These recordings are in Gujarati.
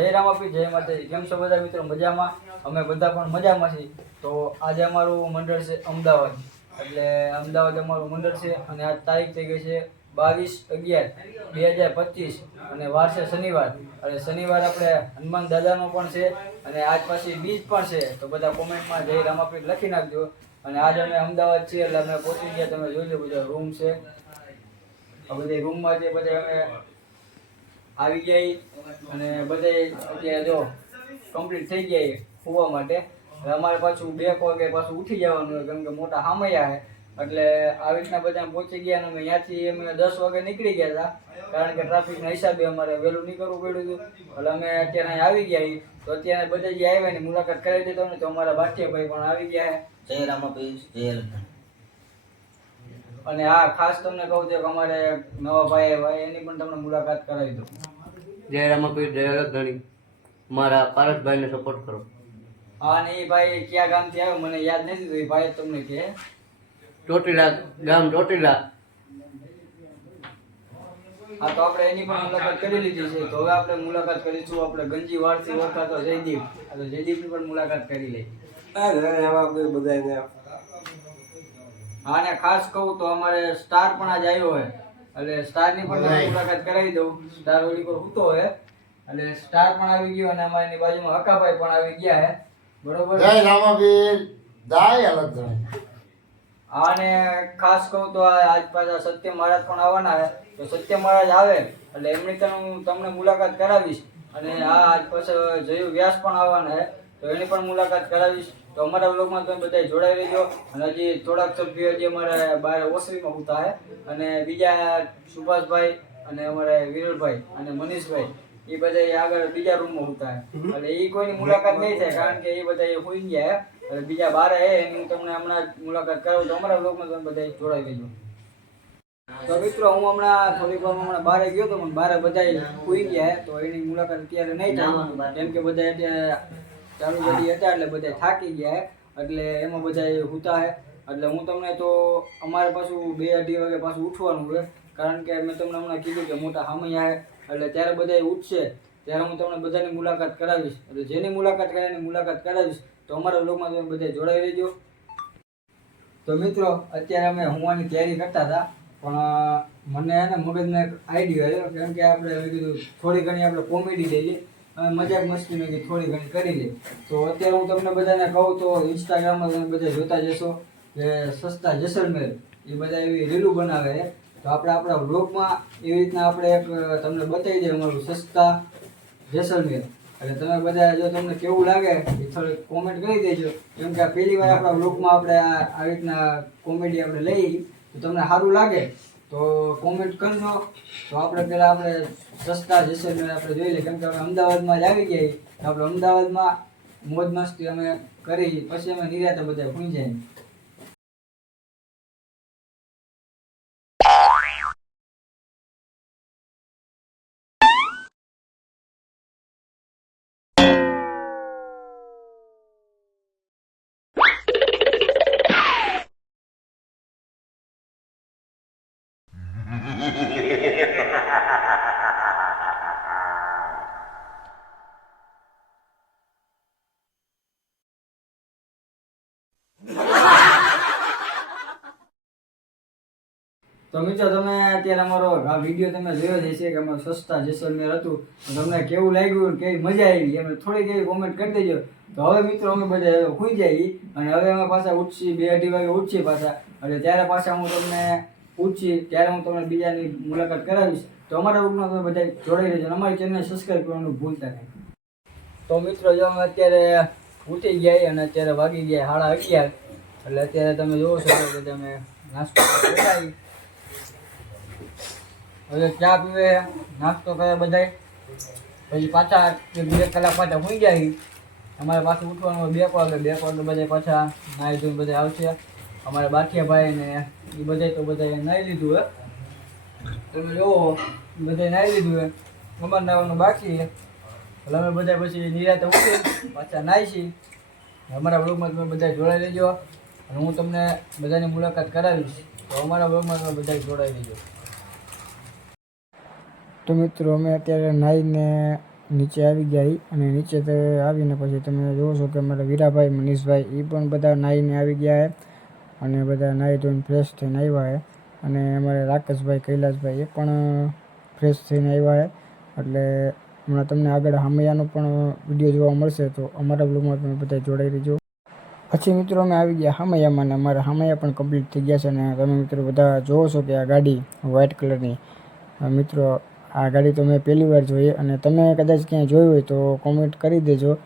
જય રામાપીર, જય માતાજી. કેમ છો બધા મિત્રો? મજામાં? અમે બધા પણ મજામાં છીએ. તો આજે અમારું મંડળ છે અમદાવાદ, એટલે અમદાવાદ અમારું મંડળ છે અને આજ તારીખ થઈ ગઈ છે 22/11/2025 અને વાર છે શનિવાર. અને શનિવાર આપણે હનુમાન દાદાનો પણ છે અને આજ પછી બીજ પણ છે. તો બધા કોમેન્ટમાં જય રામાપીર લખી નાખજો. અને આજે અમે અમદાવાદ છીએ એટલે અમે પહોંચી ગયા. તમે જોઈ લો, બધા રૂમ છે. આ બધી રૂમમાં જે બધા અમે આવી ગયા અને બધે અત્યારે જો કમ્પ્લીટ થઈ ગયા સુવા માટે. હવે અમારે પાછું 2 વાગે પાછું ઉઠી જવાનું હોય, કેમ કે મોટા હામૈયા છે. એટલે આવી રીતના બધા પહોંચી ગયા અને અમે ત્યાંથી અમે 10 વાગે નીકળી ગયા હતા, કારણ કે ટ્રાફિકના હિસાબે અમારે વહેલું નીકળવું પડ્યું હતું. એટલે અમે અત્યારે અહીં આવી ગયા. તો અત્યારે બધા જે આવ્યા ની મુલાકાત કરી દીધો ને, તો અમારા બાઠિયાભાઈ પણ આવી ગયા છે. જય રામાપીર, જય લખન. અને હા, ખાસ તમને કહું છું કે અમારે નવા ભાઈ આવ્યા એની પણ તમને મુલાકાત કરાવી દઉં. જય રામાપીર, જય લખણી. મારા પારસભાઈને સપોર્ટ કરો. હા, અને એ ભાઈ ક્યાં ગામથી આવ્યો મને યાદ નથી, તો એ ભાઈ તમને કહે. ચોટીલા ગામ, ચોટીલા. હા, તો આપણે એની પણ મુલાકાત કરી લીધી છે. તો હવે આપણે મુલાકાત કરીશું આપણે ગંજી વાડથી ઓળખાતો જયદીપ. તો જયદીપની પણ મુલાકાત કરી લઈએ. હા, અને ખાસ કહું તો અમારે સ્ટાર પણ આજ આવ્યો હોય, એટલે સ્ટારની પણ મુલાકાત કરાવી દઉં. સ્ટાર ઓલી પર સૂતો હોય એટલે સ્ટાર પણ આવી ગયો અને અમારી બાજુમાં હકાભાઈ પણ આવી ગયા હે. બરોબર. જય રામાપીર, જય લખન. અને ખાસ કહું તો આજ પાછા સત્ય મહારાજ પણ આવવાના છે. તો સત્ય મહારાજ આવે એટલે એમની પણ હું તમને મુલાકાત કરાવીશ. અને આજ પછી જયુ વ્યાસ પણ આવવાના છે, તો એની પણ મુલાકાત કરાવીશ. તો અમારા વ્લોગમાં તમે બધા જોડાઈ રહેજો. અને હજી થોડાક સભ્યો હજી અમારે બહાર ઓસરીમાં હોતા છે, અને બીજા સુભાષભાઈ અને અમારે વિરલભાઈ અને મનીષભાઈ એ બધા આગળ બીજા રૂમમાં હોતા છે. એટલે એ કોઈની મુલાકાત નહીં થાય, કારણ કે એ બધા હોઈ ગયા. એટલે બીજા બાર એની હું તમને હમણાં મુલાકાત કરાવું. તો અમારા વ્લોગમાં તમે બધા જોડાઈ લેજો. તો મિત્રો, હું હમણાં થોડીક વાર હમણાં બહાર ગયો હતો, પણ બહાર બધા હોઈ ગયા, તો એની મુલાકાત અત્યારે નહીં થાય, કેમ કે બધા અત્યારે ચાલુ ગાડી હતા એટલે બધા થાકી ગયા, એટલે એમાં બધા હોતા હે. એટલે હું તમને તો અમારે પાછું 2-2:30 વાગે પાછું ઉઠવાનું હોય, કારણ કે મેં તમને હમણાં કીધું કે મોટા હામૈયા હે. એટલે ત્યારે બધા ઉઠશે ત્યારે હું તમને બધાની મુલાકાત કરાવીશ. એટલે જેની મુલાકાત કરે એની મુલાકાત કરાવીશ. તો અમારા વ્લોગમાં તમે બધા જોડાઈ રહેજો. તો મિત્રો, અત્યારે અમે હુંવાની તૈયારી કરતા હતા, પણ મને હે ને મગજમાં એક આઈડિયા આવ્યો, કેમ કે આપણે કીધું થોડી ઘણી આપણે કોમેડી લઈએ અને મજાક મસ્તી મેં થોડી ઘણી કરી લઈએ. તો અત્યારે હું તમને બધાને કહું તો ઇન્સ્ટાગ્રામમાં તમે બધા જોતા જશો કે સસ્તા જેસલમેર એ બધા એવી રીલું બનાવે છે. તો આપણે આપણા વ્લોગમાં એવી રીતના આપણે એક તમને બતાવી દઈએ અમારું સસ્તા જેસલમેર. એટલે તમે બધા જો તમને કેવું લાગે એ થોડી કોમેન્ટ કરી દેજો, કેમ કે પહેલી વાર આપણા વ્લોગમાં આપણે આવી રીતના કોમેડી આપણે લઈ. તો તમને સારું લાગે તો કોમેન્ટ કરજો. તો આપણે પહેલાં આપણે સસ્તા જેસલમેર આપણે જોઈ લઈએ, કેમ કે અમે અમદાવાદમાં જ આવી ગયા. આપણે અમદાવાદમાં મોજ મસ્તી અમે કરી, પછી અમે નિરાતે બધા ભૂઈ જાય. તો મિત્રો, તમે અત્યારે અમારો આ વિડીયો તમે જોયો જ હશે કે અમારું સસ્તા જેસલમેર હતું. તો તમને કેવું લાગ્યું, કેવી મજા આવી, અમે થોડીક એવી કોમેન્ટ કરી દેજો. તો હવે મિત્રો, અમે બધા હવે સૂઈ જઈએ અને હવે અમે પાછા ઉઠશી 2-2:30 વાગે ઉઠશી પાછા. એટલે ત્યારે પાછા હું તમને પૂછીએ ત્યારે હું તમને બીજાની મુલાકાત કરાવીશ. તો અમારા ગ્રુપમાં તમે બધા જોડાઈ રહેજો અને અમારી ચેનલ સબસ્ક્રાઈબ કરવાનું ભૂલતા નહીં. તો મિત્રો, જો અમે અત્યારે ઉઠી ગયા અને અત્યારે વાગી ગયા 11:30. એટલે અત્યારે તમે જોવો છો કે બધા અમે નાસ્તો કરી, હવે ચા પીવે, નાસ્તો કરે બધાય, પછી પાછા 2 કલાક પાછા સૂઈ જાય. અમારે પાછું ઉઠવાનું 2 વાગે. 2 વાગે બધા પાછા નાહી ધોઈને બધા આવશે. અમારા બાઠિયાભાઈ ને એ બધા તો બધા નાહી લીધું હે. તમે જોવો બધા નાહી લીધું હે, અમારે નાહવાનું બાકી છે. એટલે અમે બધા પછી નિરાતે ઉઠી પાછા નાહીશી. અમારા વ્લોગમાં તમે બધા જોડાઈ લેજો અને હું તમને બધાની મુલાકાત કરાવીશ. તો અમારા વ્લોગમાં તમે બધા જોડાઈ લેજો. તો મિત્રો, અમે અત્યારે નાહીને નીચે આવી ગયા અને નીચે તો આવીને પછી તમે જોવો છો કે અમારા વીરાભાઈ મનીષભાઈ એ પણ બધા નાહીને આવી ગયા છે અને બધા નાહી ધોઈને ફ્રેશ થઈને આવ્યા છે અને અમારે રાકેશભાઈ કૈલાસભાઈ એ પણ ફ્રેશ થઈને આવ્યા છે એટલે હમણાં તમને આગળ હામૈયાનો પણ વિડીયો જોવા મળશે તો અમારા બ્લોગમાં તમે બધા જોડાઈ રહીજો. પછી મિત્રો અમે આવી ગયા હામૈયામાં અને અમારા હામૈયા પણ કમ્પ્લીટ થઈ ગયા છે અને તમે મિત્રો બધા જોવો છો કે આ ગાડી વ્હાઇટ કલરની મિત્રો આ ગાડી તો મેં પહેલી વાર જોઈ અને તમે કદાચ ક્યાંય જોઈ હોય તો કોમેન્ટ કરી દેજો.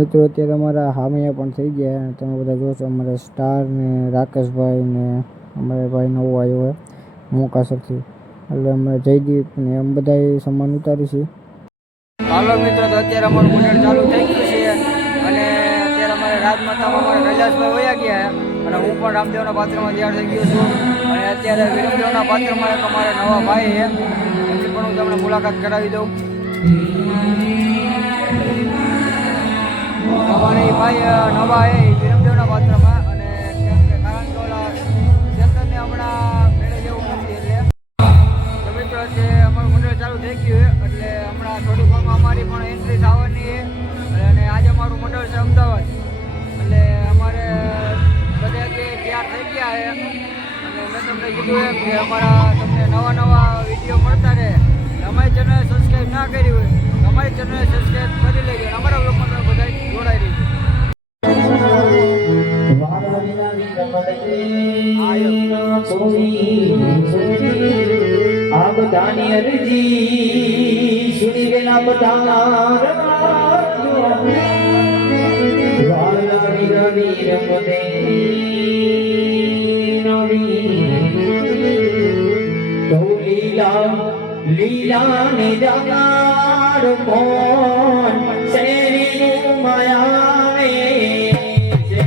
મિત્રો અત્યારે અમારા હામૈયા પણ થઈ ગયા અને તમે બધા જોશો અમારા સ્ટાર ને રાકેશભાઈ ને અમારા ભાઈ નવો આવ્યો હોય મોકાસરથી એટલે અમે જયદીપ ને એમ બધા સામાન ઉતારીશું. હાલો મિત્રો, તો અત્યારે અમારું મંડળ ચાલુ થઈ ગયું છે અને અત્યારે અમારે રાજમાતામાં અમારા કૈલાસભાઈ વયા ગયા અને હું પણ રામદેવના પાત્રમાં તૈયાર થઈ ગયો છું અને અત્યારે વિરમદેવના પાત્રમાં એક અમારા નવા ભાઈ છે એમની પણ હું તમને મુલાકાત કરાવી દઉં. અમારે એ ભાઈ નવા એ વિરમદેવના પાત્રમાં અને કેમ કે કારણ કે ઓલા ચેતનને હમણાં મેળે જેવું નથી એટલે તો મિત્રો અત્યારે અમારું મંડળ ચાલુ થઈ ગયું છે એટલે હમણાં થોડીક વારમાં અમારી પણ એન્ટ્રી થવાની છે અને આજે અમારું મંડળ છે અમદાવાદ એટલે અમારે બધે તૈયાર થઈ ગયા છે અને મેં તમને કીધું એમ કે અમારા તમને નવા નવા વિડીયો મળતા રહે. અમારી ચેનલ સબસ્ક્રાઈબ ના કરી હોય તો અમારી ચેનલ સબસ્ક્રાઈબ કરી લેજો અને અમારા બ્લોગમાં તમે બધા જોડાઈ રહીજો. આ બધાની અરજી સુની વેલા બધા વાલા વીર વીર પદે નવી તો લીલા ને જાનાર કોણ શેરી માયાવે છે.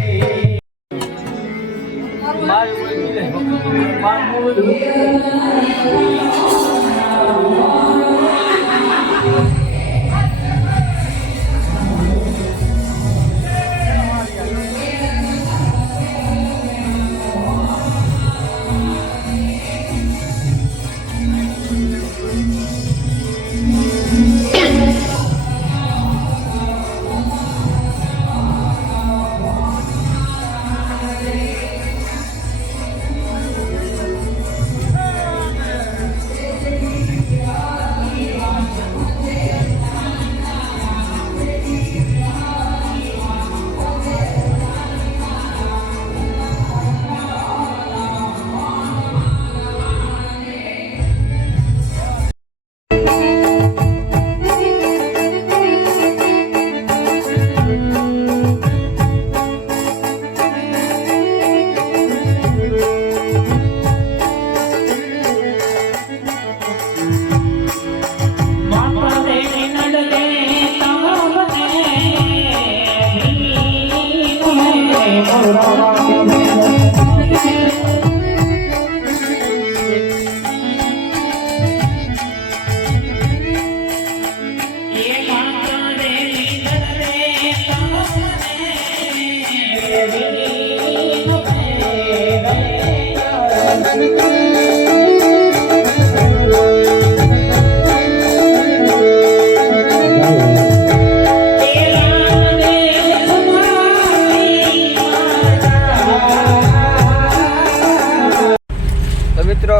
તો મિત્રો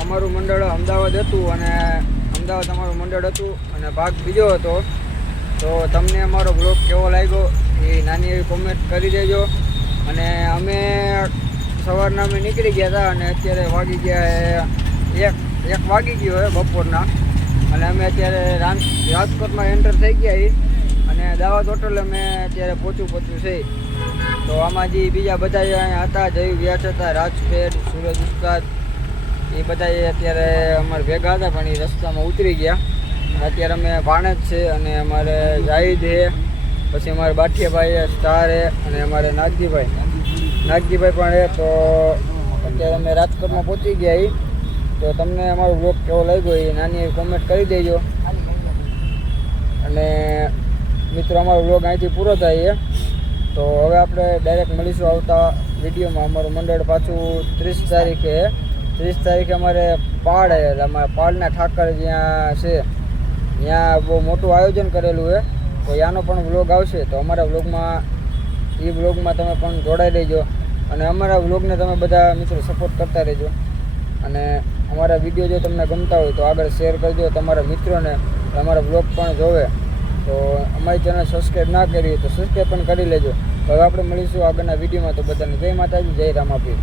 અમારું મંડળ અમદાવાદ હતું અને અમદાવાદ અમારું મંડળ હતું અને ભાગ બીજો હતો. તો તમને અમારો બ્લોગ કેવો લાગ્યો એ નાની એવી કોમેન્ટ કરી દેજો. અને અમે સવારના અમે નીકળી ગયા હતા અને અત્યારે વાગી ગયા એક વાગી ગયો હોય બપોરના. અને અમે અત્યારે રાજકોટમાં એન્ટર થઈ ગયા છીએ અને દાવત હોટલ અમે અત્યારે પહોંચ્યું છે. તો આમાં જે બીજા બધા અહીંયા હતા, જય વ્યાસ હતા, રાજપેટ, સુરજ ઉસ્તાદ, એ બધા અત્યારે અમારે ભેગા હતા પણ એ રસ્તામાં ઉતરી ગયા. અત્યારે અમે ભાણેજ છે અને અમારે જાહિદ છે, પછી અમારે બાઠિયાભાઈ સ્ટાર છે અને અમારે નાગજીભાઈ પણ છે. તો અત્યારે અમે રાજકોટમાં પહોંચી ગયા છીએ. તો તમને અમારો બ્લોગ કેવો લાગ્યો એ નાની એવી કોમેન્ટ કરી દેજો. અને મિત્રો અમારો બ્લોગ અહીંથી પૂરો થાય છે. તો હવે આપણે ડાયરેક્ટ મળીશું આવતા વિડીયોમાં. અમારું મંડળ પાછું 30 તારીખે અમારે પાડ છે, એટલે અમારા પાડના ઠાકર જ્યાં છે ત્યાં બહુ મોટું આયોજન કરેલું છે. તો ત્યાંનો પણ વ્લોગ આવશે. તો અમારા વ્લોગમાં તમે પણ જોડાઈ દેજો અને અમારા વ્લોગને તમે બધા મિત્રો સપોર્ટ કરતા રહેજો. અને અમારા વિડીયો જો તમને ગમતા હોય તો આગળ શેર કરજો તમારા મિત્રોને, અમારા વ્લોગ પણ જોવે. તો અમારી ચેનલ સબસ્ક્રાઈબ ના કરી તો સબસ્ક્રાઈબ પણ કરી લેજો. તો હવે આપણે મળીશું આગળના વિડીયોમાં. તો બધાને જય માતાજી, જય રામાપીર.